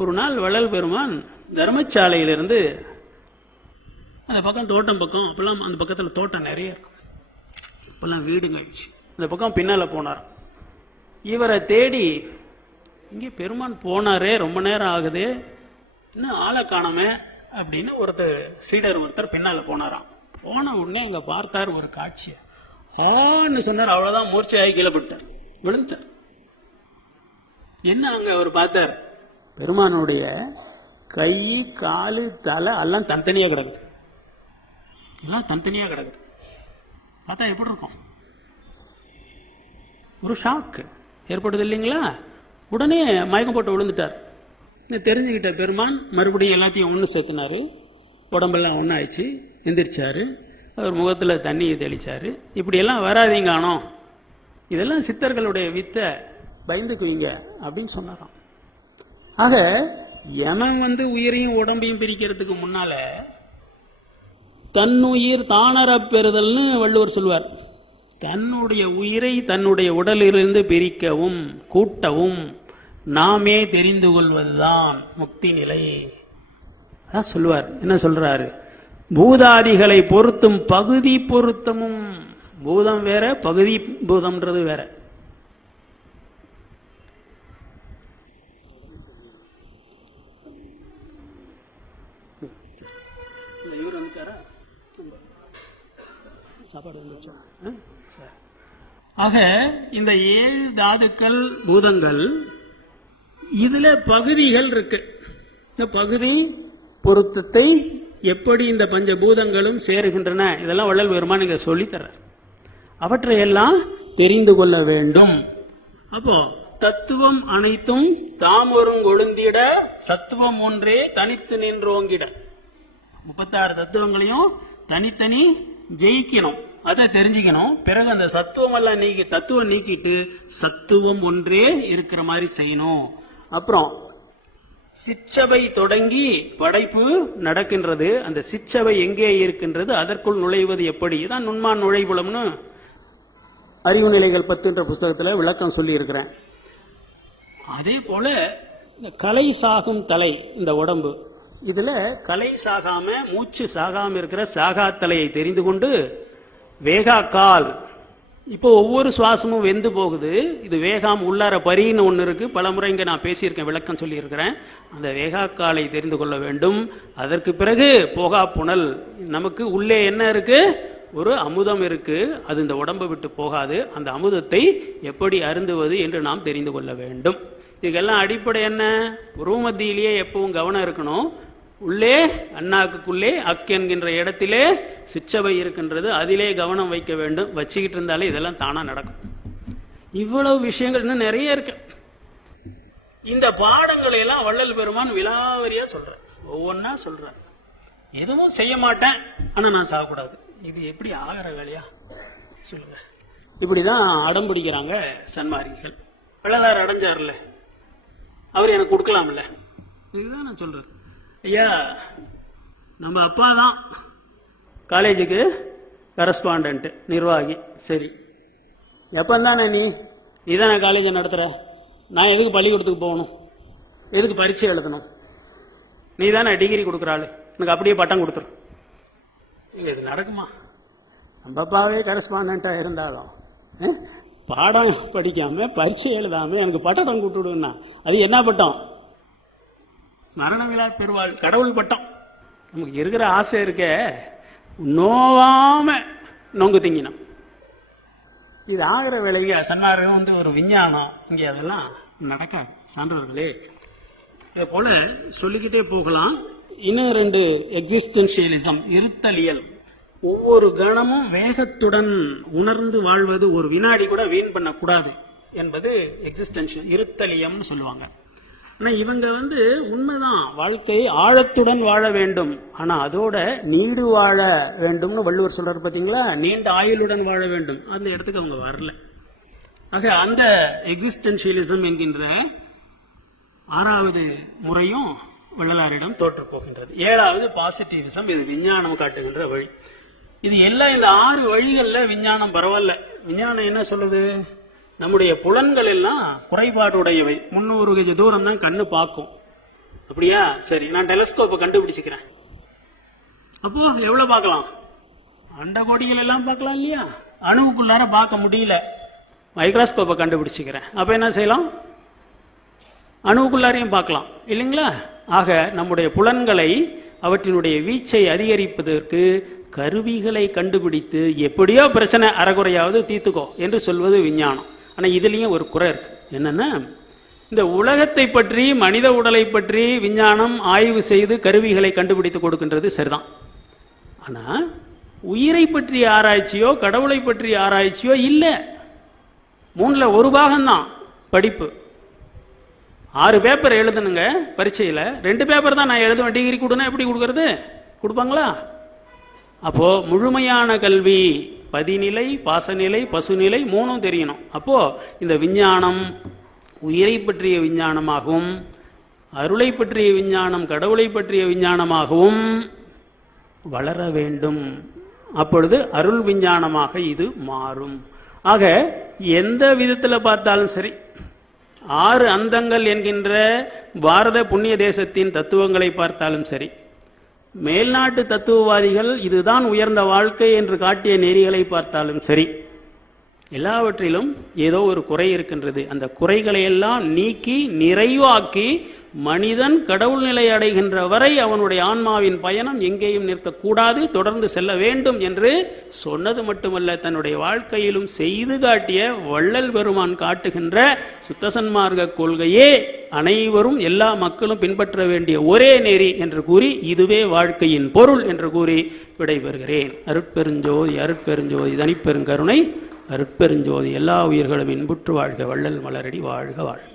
ஒரு நாள் வள்ளல் பெருமான் தர்மசாலையிலிருந்து அந்த பக்கம் தோட்டம் பக்கம், அப்பெல்லாம் அந்த பக்கத்தில் தோட்டம் நிறைய இருக்கும், இப்பெல்லாம் வீடுங்க அந்த பக்கம் பின்னால போனார். இவரை தேடி இங்கே பெருமான் போனாரே, ரொம்ப நேரம் ஆகுது, இன்னும் ஆளை காணமே அப்படின்னு சீடர் ஒருத்தர் பின்னால போனாராம். போன உடனே இங்க பார்த்தார் ஒரு காட்சியை. ஆன்னு சொன்னார், அவ்வளவுதான் மூர்ச்சையாகி கீழே போட்டார், விழுந்தார். என்ன அங்க அவர் பார்த்தார், பெருமானுடைய கை காலு தலை எல்லாம் தனித்தனியா கிடக்குது, எல்லாம் தனித்தனியா கிடக்குது. பார்த்தா எப்படி இருக்கும், ஒரு ஷாக் ஏற்படுது இல்லைங்களா? உடனே மயக்கம் போட்டு விழுந்துட்டார். தெரிஞ்சுக்கிட்ட பெருமான் மறுபடியும் எல்லாத்தையும் ஒன்று சேர்த்துனாரு, உடம்பெல்லாம் ஒன்று ஆயிடுச்சு, எந்திரிச்சாரு, அவர் முகத்தில் தண்ணியை தெளிச்சாரு. இப்படியெல்லாம் வராதீங்க, ஆனோ இதெல்லாம் சித்தர்களுடைய வித்தை, பயந்துக்குவீங்க அப்படின்னு சொன்னாராம். ஆக யமன் உயிரையும் உடம்பையும் பிரிக்கிறதுக்கு முன்னால தன்னுயிர் தானறப் பெறுதல்னு வள்ளுவர் சொல்வார். தன்னுடைய உயிரை தன்னுடைய உடலிலிருந்து பிரிக்கவும் கூட்டவும் நாமே தெரிந்து கொள்வதுதான் முக்தி நிலை. அதான் சொல்லுவார். என்ன சொல்றாரு, பூதாதிகளை பொருத்தும் பகுதி பொருத்தமும். பூதம் வேற, பகுதி பூதம்ன்றது வேற. இவர் வந்துட்டாரா, சாப்பாடு வந்துச்சா? ஆக இந்த 7 தாதுக்கள் பூதங்கள், இதுல பகுதிகள் இருக்கு. இந்த பகுதி பொருத்தத்தை எப்படி இந்த பஞ்சபூதங்களும் சேருகின்றன, இதெல்லாம் வள்ளல் பெருமான் இங்க சொல்லித்தர. அவற்றையெல்லாம் தெரிந்து கொள்ள வேண்டும். அப்போ தத்துவம் அனைத்தும் தாமொருங் கொழுந்திட சத்துவம் ஒன்றே தனித்து நின்றோங்கிட. 36 தத்துவங்களையும் தனித்தனி ஜெயிக்கணும், அதை தெரிஞ்சுக்கணும். பிறகு அந்த சத்துவம் எல்லாம் தத்துவம் நீக்கிட்டு சத்துவம் ஒன்றே இருக்கிற மாதிரி செய்யணும். அப்புறம் சிற்றவை தொடங்கி படைப்பு நடக்கின்றது. அந்த சிற்றவை எங்கே இருக்கின்றது, அதற்குள் நுழைவது எப்படி, இதான் நுண்மான் நுழைவுலம்னு அறிவு நிலைகள் 10 புஸ்தகத்தில் விளக்கம் சொல்லி இருக்கிறேன். அதே போல இந்த கலை சாகும் தலை, இந்த உடம்பு, இதுல கலை சாகாம மூச்சு சாகாம இருக்கிற சாகா தலையை தெரிந்து கொண்டு வேகா கால், இப்போ ஒவ்வொரு சுவாசமும் வெந்து போகுது. இது வேகாம் உள்ளார பரின்னு ஒன்று இருக்கு, பலமுறை இங்க நான் பேசியிருக்கேன், விளக்கம் சொல்லி இருக்கிறேன். அந்த வேகா காலை தெரிந்து கொள்ள வேண்டும். அதற்கு பிறகு போகா புனல், நமக்கு உள்ளே என்ன இருக்கு, ஒரு அமுதம் இருக்கு, அது இந்த உடம்பை விட்டு போகாது. அந்த அமுதத்தை எப்படி அருந்துவது என்று நாம் தெரிந்து கொள்ள வேண்டும். இதுக்கெல்லாம் அடிப்படை என்ன, உருவமத்தியிலேயே எப்பவும் கவனம் இருக்கணும். உள்ளே அண்ணாக்குள்ளே அக் என்கின்ற இடத்திலே சிற்றவை இருக்கின்றது, அதிலே கவனம் வைக்க வேண்டும். வச்சுக்கிட்டு இருந்தாலே இதெல்லாம் தானா நடக்கும். இவ்வளவு விஷயங்கள் இன்னும் நிறைய இருக்கு. இந்த பாடங்களை எல்லாம் வள்ளல் பெருமான் விலாவரியா சொல்ற, ஒவ்வொன்னா சொல்ற. எதுவும் செய்ய மாட்டேன், ஆனா நான் சாகக்கூடாது, இது எப்படி ஆகிற வேலையா சொல்லுங்க. இப்படிதான் அடம் பிடிக்கிறாங்க சன்மார்க்கிகள். வள்ளலார் அடைஞ்சார்ல, அவர் எனக்கு கொடுக்கலாம்ல, இதுதான் நான் சொல்றேன். ஐயா, நம்ம அப்பா தான் காலேஜுக்கு கரஸ்பாண்டன்ட், நிர்வாகி. சரி, எப்பந்தானே நீ தானே காலேஜை நடத்துற, நான் எதுக்கு பள்ளிக்கூடத்துக்கு போகணும், எதுக்கு பரீட்சை எழுதணும், நீ தானே டிகிரி கொடுக்குறாள், எனக்கு அப்படியே பட்டம் கொடுத்துரு. இது நடக்குமா? நம்ம அப்பாவே கரஸ்பாண்டா இருந்தாலும் பாடம் படிக்காம பரீட்சை எழுதாம எனக்கு பட்டம் கொடுத்துடுன்னா அது என்ன பட்டம்? மரண விழா பெறுவாள், கடவுள் பட்டம். நமக்கு இருக்கிற ஆசை இருக்க, நோவாம நொங்கு திங்கினோம். இது ஆகிற வேலைங்க. சன்னாரம் ஒரு விஞ்ஞானம், இங்கே அதெல்லாம் நடக்க சான்றவர்களே. இதே போல சொல்லிக்கிட்டே போகலாம். இன்னும் 2 எக்ஸிஸ்டன்ஷியலிசம், இருத்தலியல். ஒவ்வொரு கணமும் வேகத்துடன் உணர்ந்து வாழ்வது, ஒரு வினாடி கூட வீண் பண்ணக்கூடாது என்பது எக்ஸிஸ்டன்ஷியல், இருத்தலியம்னு சொல்லுவாங்க. ஆனா இவங்க உண்மைதான், வாழ்க்கை ஆழத்துடன் வாழ வேண்டும், ஆனா அதோட நீடு வாழ வேண்டும்னு வள்ளுவர் சொல்றாரு பாத்தீங்களா, நீண்ட ஆயுளுடன் வாழ வேண்டும். அந்த இடத்துக்கு அவங்க வரல. ஆக அந்த எக்ஸிஸ்டன்ஷியலிசம் என்கின்ற 6வது முறையும் வள்ளலாரிடம் தோற்று போகின்றது. 7வது பாசிட்டிவிசம், இது விஞ்ஞானம் காட்டுகின்ற வழி. இது எல்லாம் இந்த 6 வழிகள்ல விஞ்ஞானம் பரவாயில்ல. விஞ்ஞானம் என்ன சொல்லுது, நம்முடைய புலன்கள் எல்லாம் குறைபாடுடையவை. 300 கஜ தூரம் தான் கண்ணு பார்க்கும், அப்படியா? சரி, நான் டெலஸ்கோப்பை கண்டுபிடிச்சுக்கிறேன். அப்போ எவ்வளவு பார்க்கலாம்? அண்டகோடிகள் எல்லாம் பார்க்கலாம் இல்லையா? அணுவுக்குள்ளார பார்க்க முடியல, மைக்ரோஸ்கோப்பை கண்டுபிடிச்சுக்கிறேன். அப்ப என்ன செய்யலாம்? அணுவுக்குள்ளாரையும் பார்க்கலாம் இல்லைங்களா? ஆக நம்முடைய புலன்களை, அவற்றினுடைய வீச்சை அதிகரிப்பதற்கு கருவிகளை கண்டுபிடித்து எப்படியோ பிரச்சனை அறகுறையாவது தீர்த்துக்கோ என்று சொல்வது விஞ்ஞானம். ஆனால் இதுலேயும் ஒரு குறை இருக்கு. என்னன்னா, இந்த உலகத்தை பற்றி, மனித உடலை பற்றி விஞ்ஞானம் ஆய்வு செய்து கருவிகளை கண்டுபிடித்து கொடுக்கின்றது சரிதான். ஆனால் உயிரை பற்றிய ஆராய்ச்சியோ கடவுளை பற்றிய ஆராய்ச்சியோ இல்லை. 3ல் 1 பாகம்தான் படிப்பு. 6 பேப்பர் எழுதணுங்க பரீட்சையில், 2 பேப்பர் தான் நான் எழுதுவேன். டிகிரி கொடுனா எப்படி கொடுக்கறது? கொடுப்பாங்களா? அப்போ முழுமையான கல்வி பதிநிலை, பாசநிலை, பசுநிலை 3ம் தெரியணும். அப்போ இந்த விஞ்ஞானம் உயிரை பற்றிய விஞ்ஞானமாகவும், அருளை பற்றிய விஞ்ஞானம் கடவுளை பற்றிய விஞ்ஞானமாகவும் வளர வேண்டும். அப்பொழுது அருள் விஞ்ஞானமாக இது மாறும். ஆக எந்த விதத்தில் பார்த்தாலும் சரி, 6 அந்தங்கள் என்கின்ற பாரத புண்ணிய தேசத்தின் தத்துவங்களை பார்த்தாலும் சரி, மேல்நாட்டு தத்துவவாதிகள் இதுதான் உயர்ந்த வாழ்க்கை என்று காட்டிய நெறிகளை பார்த்தாலும் சரி, எல்லாவற்றிலும் ஏதோ ஒரு குறை இருக்கின்றது. அந்த குறைகளை எல்லாம் நீக்கி நிறைவாக்கி மனிதன் கடவுள் நிலை அடைகின்ற வரை அவனுடைய ஆன்மாவின் பயணம் எங்கேயும் நிற்கக்கூடாது, தொடர்ந்து செல்ல வேண்டும் என்று சொன்னது மட்டுமல்ல, தன்னுடைய வாழ்க்கையிலும் செய்து காட்டிய வள்ளல் பெருமான் காட்டுகின்ற சுத்தசன்மார்க்க கொள்கையே அனைவரும் எல்லா மக்களும் பின்பற்ற வேண்டிய ஒரே நெறி என்று கூறி, இதுவே வாழ்க்கையின் பொருள் என்று கூறி விடைபெறுகிறேன். அருட்பெருஞ்சோதி அருட்பெருஞ்சோதி தனிப்பெருங்கருணை அருட்பெருஞ்சோதி எல்லா உயிர்களும் இன்புற்று வாழ்க. வள்ளல் மலரடி வாழ்க வாழ்க.